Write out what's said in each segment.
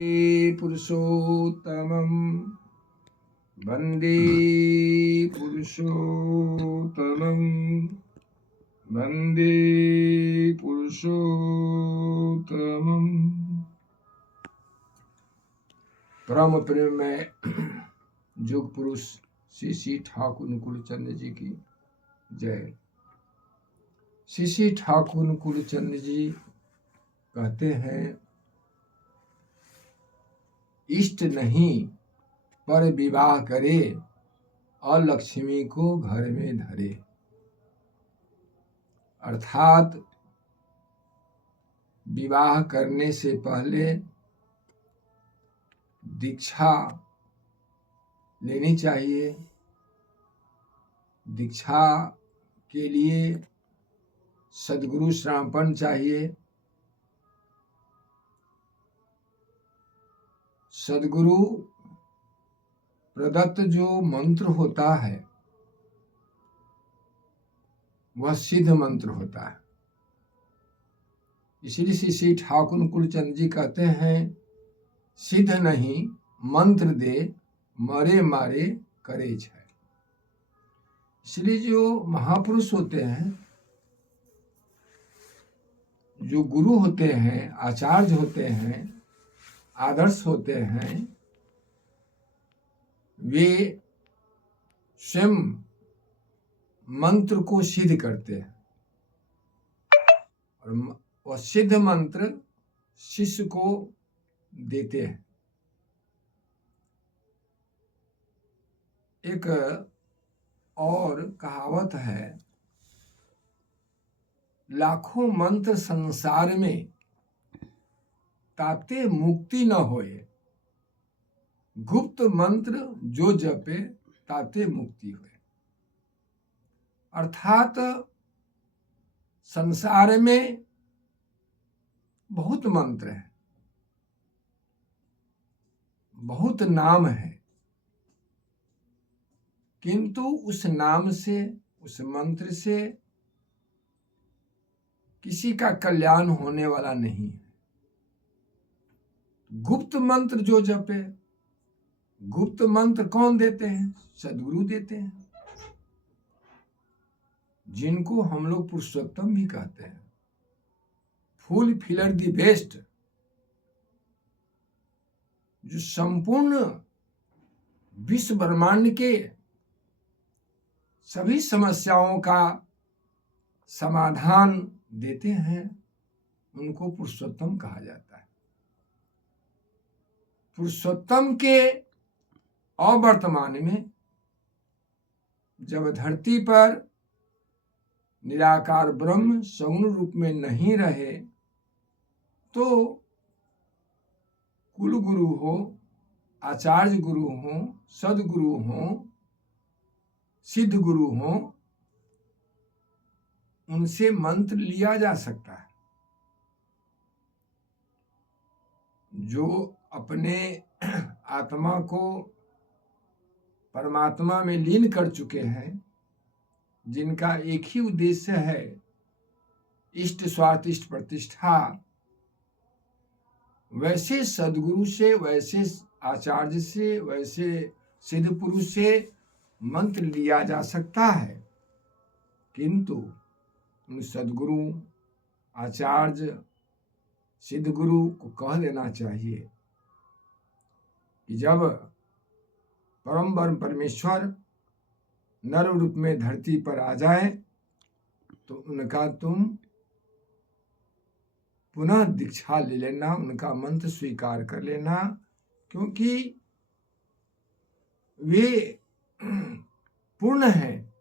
पुरुषोत्तमं वन्दे पुरुषोत्तमं वन्दे पुरुषोत्तमं। परम प्रेम में योग पुरुष श्री श्री ठाकुर कुलचंद जी की जय। श्री श्री ठाकुर कुलचंद जी कहते हैं, इष्ट नहीं पर विवाह करे और लक्ष्मी को घर में धरे। अर्थात विवाह करने से पहले दीक्षा लेनी चाहिए। दीक्षा के लिए सद्गुरु शरणापन्न चाहिए। सद्गुरु प्रदत्त जो मंत्र होता है वह सिद्ध मंत्र होता है। इसलिए श्री श्री ठाकुर कुलचंद जी कहते हैं, सिद्ध नहीं मंत्र दे मरे मारे करे छै। इसलिए जो महापुरुष होते हैं, जो गुरु होते हैं, आचार्य होते हैं, आदर्श होते हैं, वे स्वयं मंत्र को सिद्ध करते हैं और वह सिद्ध मंत्र शिष्य को देते हैं। एक और कहावत है, लाखों मंत्र संसार में ताते मुक्ति न होए, गुप्त मंत्र जो जपे ताते मुक्ति होए। अर्थात संसार में बहुत मंत्र है, बहुत नाम है, किंतु उस नाम से, उस मंत्र से किसी का कल्याण होने वाला नहीं है। गुप्त मंत्र जो जपे, गुप्त मंत्र कौन देते हैं? सद्गुरु देते हैं, जिनको हम लोग पुरुषोत्तम भी कहते हैं। फुल फिलर दी बेस्ट, जो संपूर्ण विश्व ब्रह्मांड के सभी समस्याओं का समाधान देते हैं, उनको पुरुषोत्तम कहा जाता है। पुरुषोत्तम के अवर्तमान में जब धरती पर निराकार ब्रह्म सगुण रूप में नहीं रहे, तो कुल गुरु हो, आचार्य गुरु हो, सदगुरु हो, सिद्ध गुरु हो, उनसे मंत्र लिया जा सकता है। जो अपने आत्मा को परमात्मा में लीन कर चुके हैं, जिनका एक ही उद्देश्य है इष्ट स्वार्थ इष्ट प्रतिष्ठा, वैसे सद्गुरु से, वैसे आचार्य से, वैसे सिद्ध पुरुष से मंत्र लिया जा सकता है। किंतु उन सद्गुरु, आचार्य, सिद्ध गुरु को कह देना चाहिए कि जब परम ब्रह्म परमेश्वर नर रूप में धरती पर आ जाए तो उनका तुम पुनः दीक्षा ले लेना, उनका मंत्र स्वीकार कर लेना, क्योंकि वे पूर्ण हैं।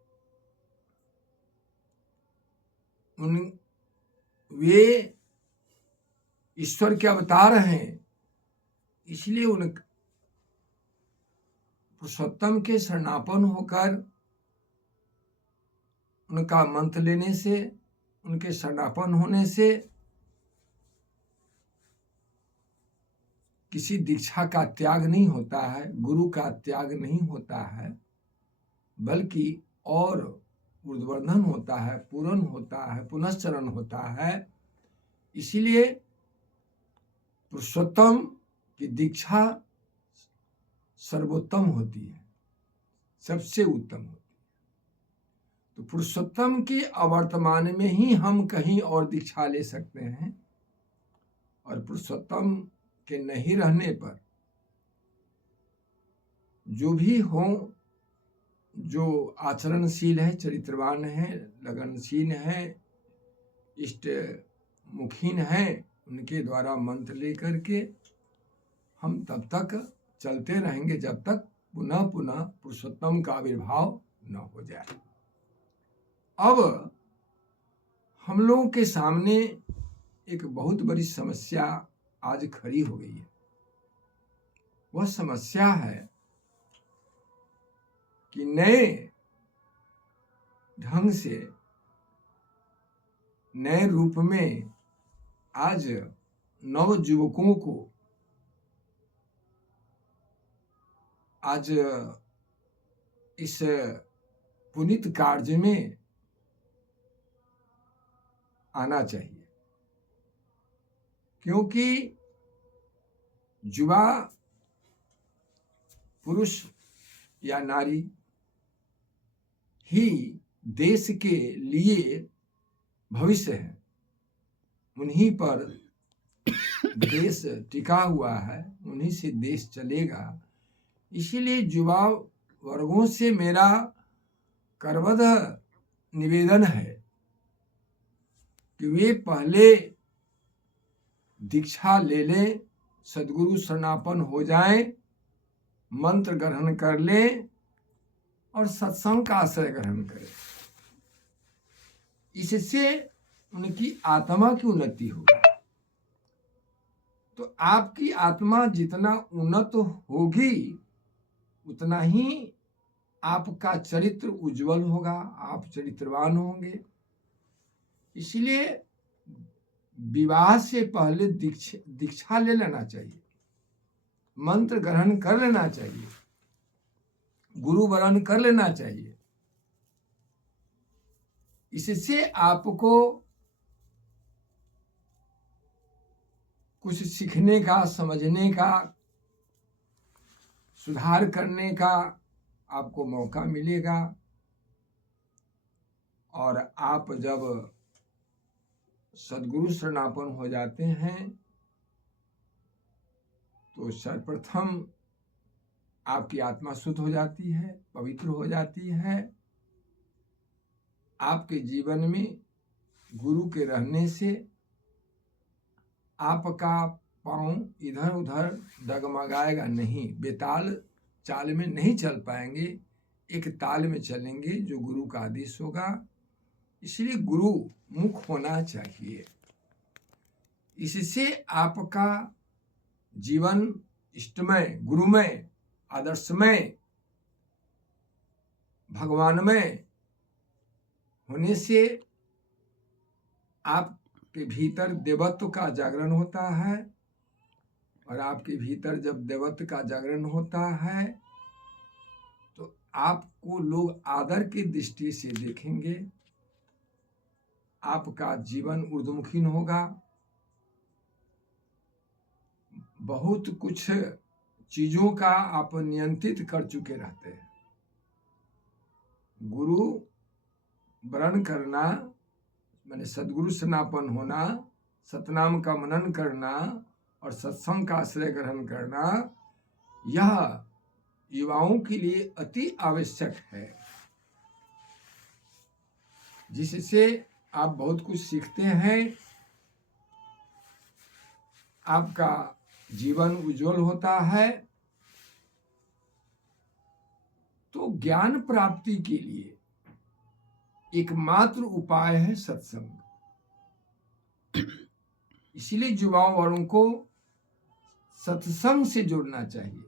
वे ईश्वर के अवतार हैं, इसलिए उन पुरुषोत्तम के शरणापन्न होकर उनका मंत्र लेने से, उनके शरणापन्न होने से किसी दीक्षा का त्याग नहीं होता है, गुरु का त्याग नहीं होता है, बल्कि और ऊर्ध्ववर्धन होता है, पूर्ण होता है, पुनश्चरण होता है। इसीलिए पुरुषोत्तम कि दीक्षा सर्वोत्तम होती है, सबसे उत्तम होती है। तो पुरुषोत्तम के अवर्तमान में ही हम कहीं और दीक्षा ले सकते हैं, और पुरुषोत्तम के नहीं रहने पर जो भी हो, जो आचरणशील है, चरित्रवान है, लगनशील है, इष्ट मुखीन है, उनके द्वारा मंत्र लेकर के हम तब तक चलते रहेंगे जब तक पुनः पुनः पुरुषोत्तम का आविर्भाव न हो जाए। अब हम लोगों के सामने एक बहुत बड़ी समस्या आज खड़ी हो गई है। वह समस्या है कि नए ढंग से, नए रूप में आज नव युवकों को आज इस पुनीत कार्य में आना चाहिए, क्योंकि युवा पुरुष या नारी ही देश के लिए भविष्य है। उन्हीं पर देश टिका हुआ है, उन्हीं से देश चलेगा। इसीलिए युवा वर्गों से मेरा करबद्ध निवेदन है कि वे पहले दीक्षा ले लें, सद्गुरु शरणापन्न हो जाएं, मंत्र ग्रहण कर लें और सत्संग का आश्रय ग्रहण करें। इससे उनकी आत्मा की उन्नति होगी। तो आपकी आत्मा जितना उन्नत होगी उतना ही आपका चरित्र उज्जवल होगा, आप चरित्रवान होंगे। इसलिए विवाह से पहले दीक्षा ले लेना चाहिए, मंत्र ग्रहण कर लेना चाहिए, गुरु वरण कर लेना चाहिए। इससे आपको कुछ सीखने का, समझने का, सुधार करने का आपको मौका मिलेगा। और आप जब सद्गुरु शरणापन्न हो जाते हैं तो सर्वप्रथम आपकी आत्मा शुद्ध हो जाती है, पवित्र हो जाती है। आपके जीवन में गुरु के रहने से आपका पांव इधर उधर डगमगाएगा नहीं, बेताल चाल में नहीं चल पाएंगे, एक ताल में चलेंगे जो गुरु का आदेश होगा। इसलिए गुरु मुख होना चाहिए। इससे आपका जीवन इष्टमय, गुरुमय, आदर्शमय, भगवानमय होने से आपके भीतर देवत्व का जागरण होता है। और आपके भीतर जब देवत्व का जागरण होता है तो आपको लोग आदर की दृष्टि से देखेंगे, आपका जीवन ऊर्ध्वमुखी होगा। बहुत कुछ चीजों का आप नियंत्रित कर चुके रहते हैं। गुरु वरण करना माने सद्गुरु शरणापन्न होना, सतनाम का मनन करना और सत्संग का आश्रय ग्रहण करना, यह युवाओं के लिए अति आवश्यक है, जिससे आप बहुत कुछ सीखते हैं, आपका जीवन उज्जवल होता है। तो ज्ञान प्राप्ति के लिए एकमात्र उपाय है सत्संग। इसलिए युवाओं वालों को सत्संग से जुड़ना चाहिए।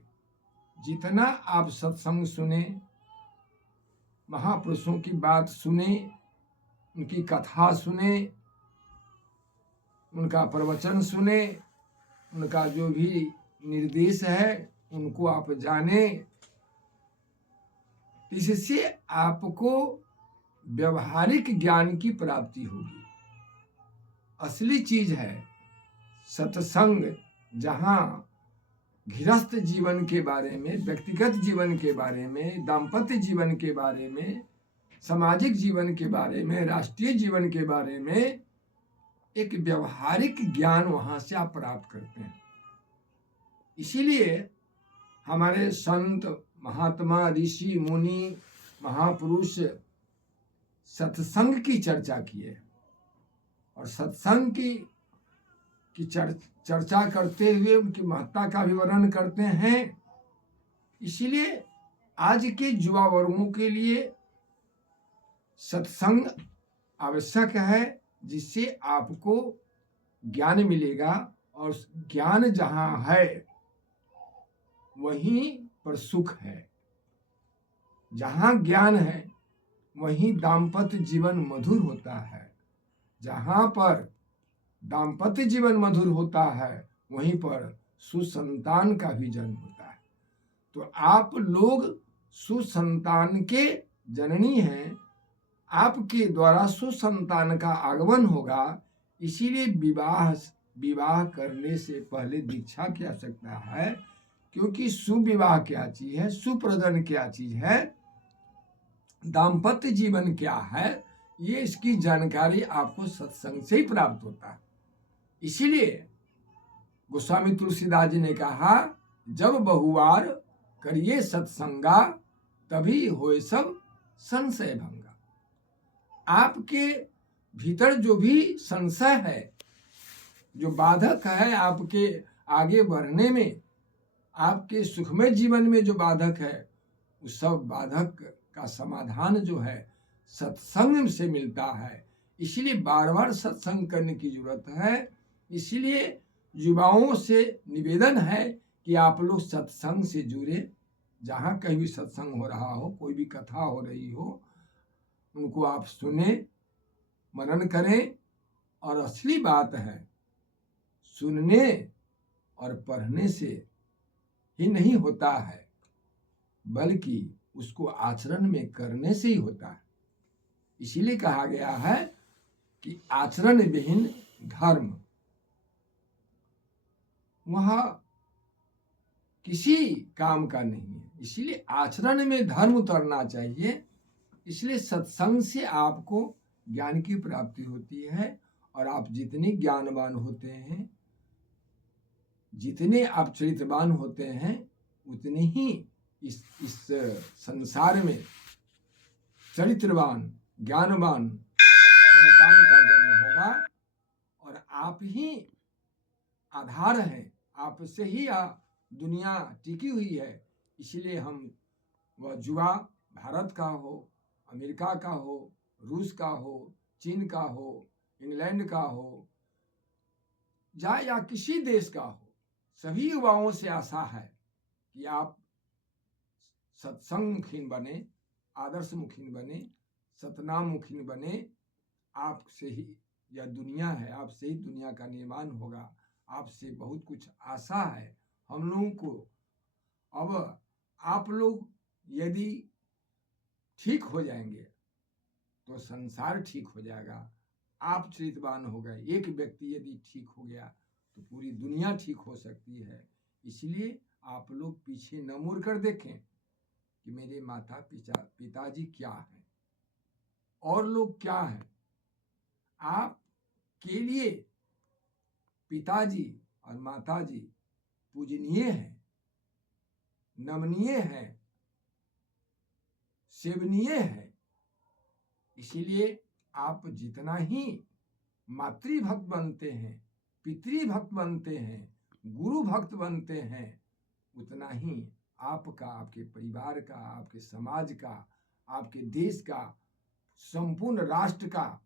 जितना आप सत्संग सुने, महापुरुषों की बात सुने, उनकी कथा सुने, उनका प्रवचन सुने, उनका जो भी निर्देश है उनको आप जाने, इससे आपको व्यवहारिक ज्ञान की प्राप्ति होगी। असली चीज है सत्संग, जहां गृहस्थ जीवन के बारे में, व्यक्तिगत जीवन के बारे में, दाम्पत्य जीवन के बारे में, सामाजिक जीवन के बारे में, राष्ट्रीय जीवन के बारे में एक व्यवहारिक ज्ञान वहां से आप प्राप्त करते हैं। इसीलिए हमारे संत, महात्मा, ऋषि, मुनि, महापुरुष सत्संग की चर्चा किए और सत्संग की चर्चा करते हुए उनकी महत्ता का भी वर्णन करते हैं। इसीलिए आज के युवा वर्गों के लिए सत्संग आवश्यक है, जिससे आपको ज्ञान मिलेगा और ज्ञान जहाँ है वहीं पर सुख है। जहाँ ज्ञान है वहीं दाम्पत्य जीवन मधुर होता है। जहाँ पर दाम्पत्य जीवन मधुर होता है वहीं पर सुसंतान का भी जन्म होता है। तो आप लोग सुसंतान के जननी हैं, आपके द्वारा सुसंतान का आगमन होगा। इसीलिए विवाह करने से पहले दीक्षा की आवश्यकता है, क्योंकि सुविवाह क्या चीज है, सुप्रजन क्या चीज है, दाम्पत्य जीवन क्या है, ये इसकी जानकारी आपको सत्संग से ही प्राप्त होता है। इसीलिए गोस्वामी तुलसीदास जी ने कहा, जब बहुवार करिए सत्संगा तभी होए सब संशय भंगा। आपके भीतर जो भी संशय है, जो बाधक है आपके आगे बढ़ने में, आपके सुखमय जीवन में जो बाधक है, उस सब बाधक का समाधान जो है सत्संग से मिलता है। इसलिए बार बार सत्संग करने की जरूरत है। इसलिए युवाओं से निवेदन है कि आप लोग सत्संग से जुड़े। जहाँ कहीं भी सत्संग हो रहा हो, कोई भी कथा हो रही हो, उनको आप सुने, मनन करें। और असली बात है, सुनने और पढ़ने से ही नहीं होता है, बल्कि उसको आचरण में करने से ही होता है। इसीलिए कहा गया है कि आचरण विहीन धर्म वह किसी काम का नहीं है। इसीलिए आचरण में धर्म उतरना चाहिए। इसलिए सत्संग से आपको ज्ञान की प्राप्ति होती है, और आप जितने ज्ञानवान होते हैं, जितने आप चरित्रवान होते हैं, उतने ही इस संसार में चरित्रवान, ज्ञानवान संतान का जन्म होगा। और आप ही आधार हैं, आपसे ही दुनिया टिकी हुई है। इसलिए हम वह युवा भारत का हो, अमेरिका का हो, रूस का हो, चीन का हो, इंग्लैंड का हो, या किसी देश का हो, सभी युवाओं से आशा है कि आप सत्संगमुखीन बने, आदर्शमुखीन बने, सतनामुखीन बने। आपसे ही यह दुनिया है, आपसे ही दुनिया का निर्माण होगा। आपसे बहुत कुछ आशा है हम लोगों को। अब आप लोग यदि ठीक हो जाएंगे तो संसार ठीक हो जाएगा। आप चरित्रवान हो गए, एक व्यक्ति यदि ठीक हो गया तो पूरी दुनिया ठीक हो सकती है। इसलिए आप लोग पीछे न मुड़ कर देखें कि मेरे माता पिताजी क्या हैं और लोग क्या हैं। आपके लिए पिताजी और माताजी पूजनीय हैं, नमनीय हैं, सेवनीय है। इसीलिए आप जितना ही मातृभक्त बनते हैं, पितृभक्त बनते हैं, गुरु भक्त बनते हैं, उतना ही आपका, आपके परिवार का, आपके समाज का, आपके देश का, संपूर्ण राष्ट्र का,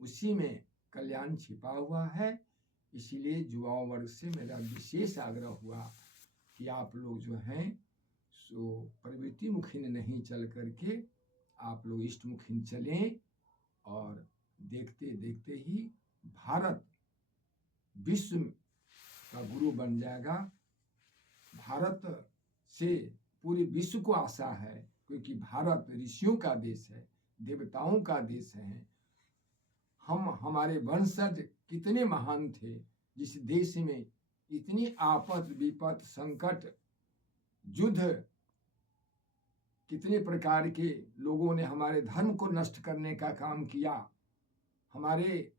उसी में कल्याण छिपा हुआ है। इसीलिए युवा वर्ग से मेरा विशेष आग्रह हुआ कि आप लोग जो हैं सो प्रवृत्ति मुखी नहीं चल करके आप लोग इष्टमुखी चलें, और देखते देखते ही भारत विश्व का गुरु बन जाएगा। भारत से पूरे विश्व को आशा है, क्योंकि भारत ऋषियों का देश है, देवताओं का देश है। हमारे वंशज कितने महान थे, जिस देश में इतनी आपत विपत संकट युद्ध, कितने प्रकार के लोगों ने हमारे धर्म को नष्ट करने का काम किया, हमारे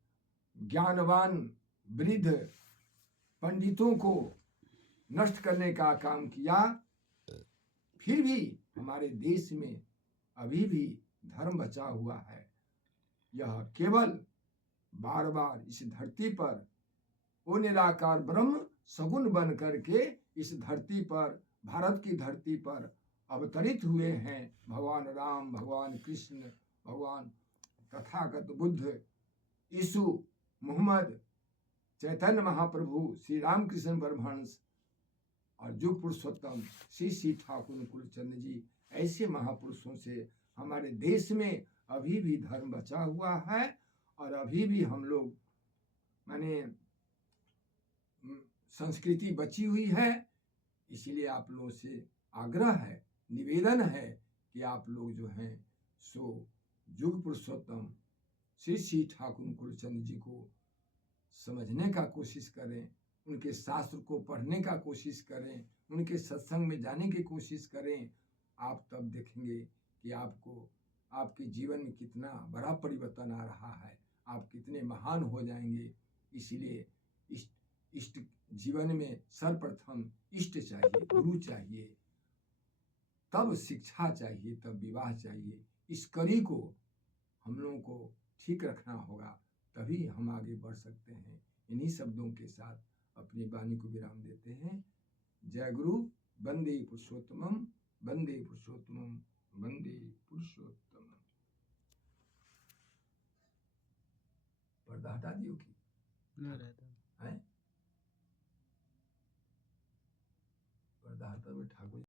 ज्ञानवान वृद्ध पंडितों को नष्ट करने का काम किया, फिर भी हमारे देश में अभी भी धर्म बचा हुआ है। यह केवल बार बार इस धरती पर वो निराकार ब्रह्म सगुण बन करके इस धरती पर, भारत की धरती पर अवतरित हुए हैं। भगवान राम, भगवान कृष्ण, भगवान तथागत बुद्ध, यीशु, मोहम्मद, चैतन्य महाप्रभु, श्री रामकृष्ण परमहंस और युग पुरुषोत्तम श्री श्री ठाकुर कुलचंद जी, ऐसे महापुरुषों से हमारे देश में अभी भी धर्म बचा हुआ है और अभी भी हम लोग माने संस्कृति बची हुई है। इसीलिए आप लोगों से आग्रह है, निवेदन है कि आप लोग जो हैं सो युग पुरुषोत्तम श्री श्री ठाकुर कुलचंद जी को समझने का कोशिश करें, उनके शास्त्र को पढ़ने का कोशिश करें, उनके सत्संग में जाने की कोशिश करें। आप तब देखेंगे कि आपको आपके जीवन में कितना बड़ा परिवर्तन आ रहा है, आप कितने महान हो जाएंगे। इसीलिए इष्ट जीवन में सर्वप्रथम इष्ट चाहिए, गुरु चाहिए, तब शिक्षा चाहिए, तब विवाह चाहिए। इस कड़ी को हम लोगों को ठीक रखना होगा, तभी हम आगे बढ़ सकते हैं। इन्हीं शब्दों के साथ अपनी वाणी को विराम देते हैं। जय गुरु। वंदे पुरुषोत्तमम, वंदे पुरुषोत्तमम, वंदे पुरुषोत्तमम। पर्दा हटा दियो की है, पर्दा हटा ठाकुर।